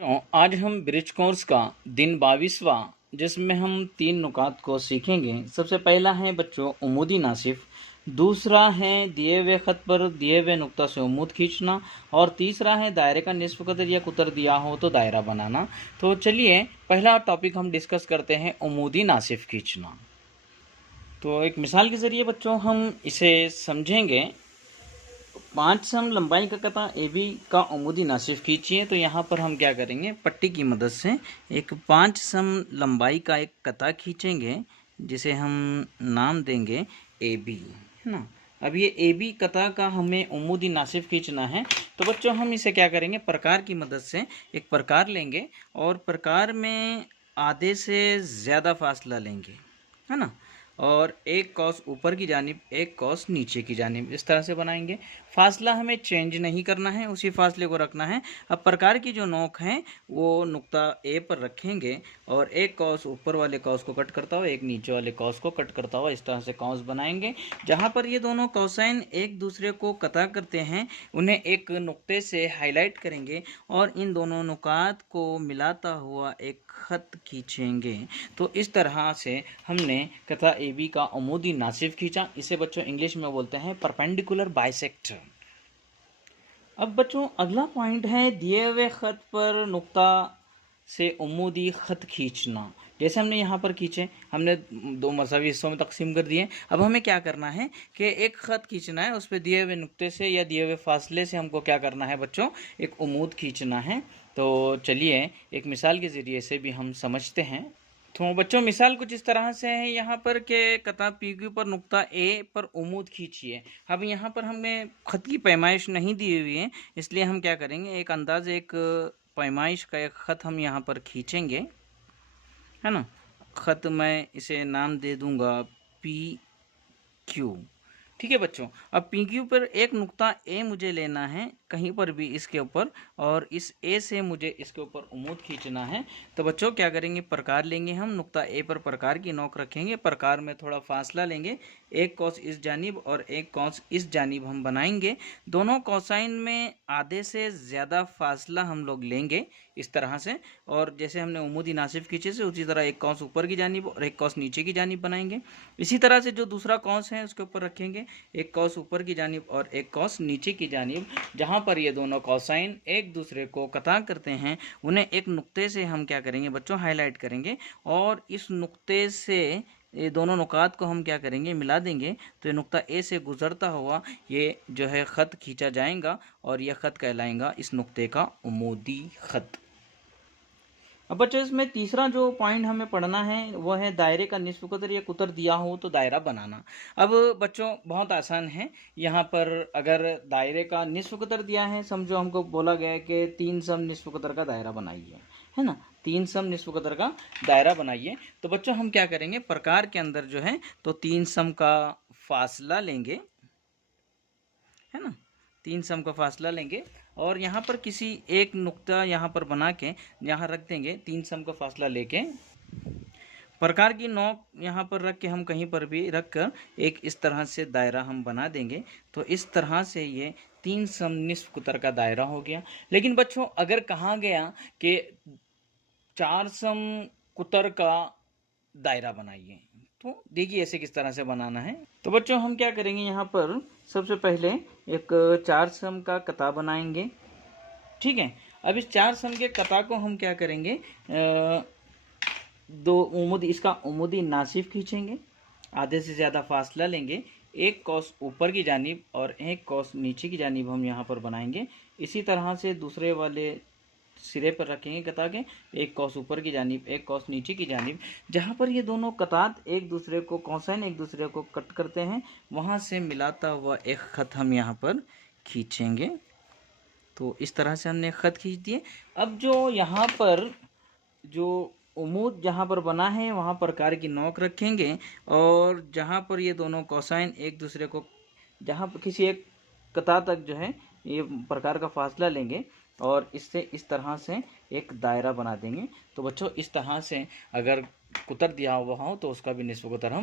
तो आज हम ब्रिज कोर्स का दिन 22वां जिसमें हम 3 नुकात को सीखेंगे। सबसे पहला है बच्चों उमूदी नासिफ, दूसरा है दिए हुए ख़त पर दिए हुए नुक्ता से उमूद खींचना और तीसरा है दायरे का निस्फ कदर या कुतर दिया हो तो दायरा बनाना। तो चलिए पहला टॉपिक हम डिस्कस करते हैं उमूदी नासिफ खींचना। तो एक मिसाल के ज़रिए बच्चों हम इसे समझेंगे। 5 सम लंबाई का कता ए बी का उमूदी नासिफ खींचिए। तो यहाँ पर हम क्या करेंगे, पट्टी की मदद से एक 5 सम लंबाई का एक कता खींचेंगे जिसे हम नाम देंगे ए बी, है ना। अब ये ए बी कता का हमें उमूदी नासिफ खींचना है। तो बच्चों हम इसे क्या करेंगे, प्रकार की मदद से एक प्रकार लेंगे और प्रकार में आधे से ज़्यादा फासला लेंगे, है ना, और एक कॉस ऊपर की जानिब एक कॉस नीचे की जानिब, इस तरह से बनाएंगे। फासला हमें चेंज नहीं करना है, उसी फासले को रखना है। अब प्रकार की जो नोक है वो नुक्ता ए पर रखेंगे और एक कॉस ऊपर वाले कॉस को कट करता हुआ एक नीचे वाले कॉस को कट करता हुआ इस तरह से कॉस बनाएंगे। जहाँ पर ये दोनों कॉसाइन एक दूसरे को कता करते हैं उन्हें एक नुक्ते से हाईलाइट करेंगे और इन दोनों नुकात को मिलाता हुआ एक खत खींचेंगे। तो इस तरह से हमने कथा ए बी का उमूदी नासिफ खींचा। इसे बच्चों इंग्लिश में बोलते हैं परपेंडिकुलर बाइसेक्टर। अब बच्चों अगला पॉइंट है दिए हुए खत पर नुक्ता से उमूदी खत खींचना। जैसे हमने यहाँ पर खींचे, हमने 2 मसावी हिस्सों में तकसीम कर दिए। अब हमें क्या करना है कि एक खत खींचना है, उस पर दिए हुए नुक्ते से या दिए हुए फासले से हमको क्या करना है बच्चों, एक उमूद खींचना है। तो चलिए एक मिसाल के ज़रिए से भी हम समझते हैं। तो बच्चों मिसाल कुछ इस तरह से है यहाँ पर के कता पी क्यू पर नुक्ता ए पर उमूद खींचिए। अब यहाँ पर हमें ख़त की पैमाइश नहीं दी हुई है, इसलिए हम क्या करेंगे, एक अंदाज़ एक पैमाइश का एक ख़त हम यहाँ पर खींचेंगे, है ना। ख़त मैं इसे नाम दे दूँगा पी क्यू। ठीक है बच्चों। अब पी क्यू पर एक नुक्ता ए मुझे लेना है कहीं पर भी इसके ऊपर, और इस ए से मुझे इसके ऊपर उमूद खींचना है। तो बच्चों क्या करेंगे, प्रकार लेंगे, हम नुक्ता ए पर प्रकार की नोक रखेंगे, प्रकार में थोड़ा फासला लेंगे, एक कॉस इस जानिब और एक कॉस इस जानिब हम बनाएंगे। दोनों कॉसाइन में आधे से ज़्यादा फासला हम लोग लेंगे इस तरह से, और जैसे हमने उमूदी नासिफ खींचे से उसी तरह एक कॉस ऊपर की जानिब और एक कॉस नीचे की जानिब बनाएंगे। इसी तरह से जो दूसरा कॉस है उसके ऊपर रखेंगे एक कॉस ऊपर की जानिब और एक कॉस नीचे की जानिब। जहाँ पर ये दोनों कॉसाइन एक दूसरे को कता करते हैं उन्हें एक नुक्ते से हम क्या करेंगे बच्चों, हाईलाइट करेंगे और इस नुक्ते से ये दोनों नुकात को हम क्या करेंगे, मिला देंगे। तो ये नुक्ता ए से गुजरता हुआ ये जो है ख़त खींचा जाएगा और यह ख़त कहलाएगा इस नुक्ते का उमूदी ख़त। अब बच्चों इसमें तीसरा जो पॉइंट हमें पढ़ना है वो है दायरे का निस्फ कदर या कुतर दिया हो तो दायरा बनाना। अब बच्चों बहुत आसान है, यहाँ पर अगर दायरे का निस्फ कदर दिया है, समझो हमको बोला गया है कि 3 सम निस्फ कदर का दायरा बनाइए, है ना, 3 सम निस्फ कदर का दायरा बनाइए। तो बच्चों हम क्या करेंगे, प्रकार के अंदर जो है तो 3 सम का फासला लेंगे, है ना, 3 सम का फासला लेंगे और यहाँ पर किसी एक नुक्ता यहाँ पर बना के यहाँ रख देंगे। 3 सम का फासला लेके प्रकार की नोक यहाँ पर रख के हम कहीं पर भी रख कर एक इस तरह से दायरा हम बना देंगे। तो इस तरह से ये 3 सम निस्फ कुतर का दायरा हो गया। लेकिन बच्चों अगर कहा गया कि 4 सम कुतर का दायरा बनाइए, तो देखिए ऐसे किस तरह से बनाना है। तो बच्चों हम क्या करेंगे, यहाँ पर सबसे पहले एक 4 सम का कता बनाएंगे, ठीक है। अब इस 4 सम के कता को हम क्या करेंगे, दो उमूदी, इसका उमूदी नासिफ खींचेंगे, आधे से ज़्यादा फासला लेंगे, एक कॉस ऊपर की जानिब और एक कॉस नीचे की जानिब हम यहाँ पर बनाएंगे। इसी तरह से दूसरे वाले सिरे पर रखेंगे कता के, एक कॉस ऊपर की जानिब एक कॉस नीचे की जानिब। जहाँ पर ये दोनों कतात एक दूसरे को कॉसाइन एक दूसरे को कट करते हैं वहाँ से मिलाता हुआ एक ख़त हम यहाँ पर खींचेंगे। तो इस तरह से हमने ख़त खींच दिए। अब जो यहाँ पर जो उमूद जहाँ पर बना है वहाँ प्रकार की नोक रखेंगे और जहाँ पर ये दोनों कॉसाइन एक दूसरे को, जहाँ पर किसी एक कता तक जो है ये प्रकार का फासला लेंगे और इससे इस तरह से एक दायरा बना देंगे। तो बच्चों इस तरह से अगर कुतर दिया हुआ हो तो उसका भी निस्फ कुतर हम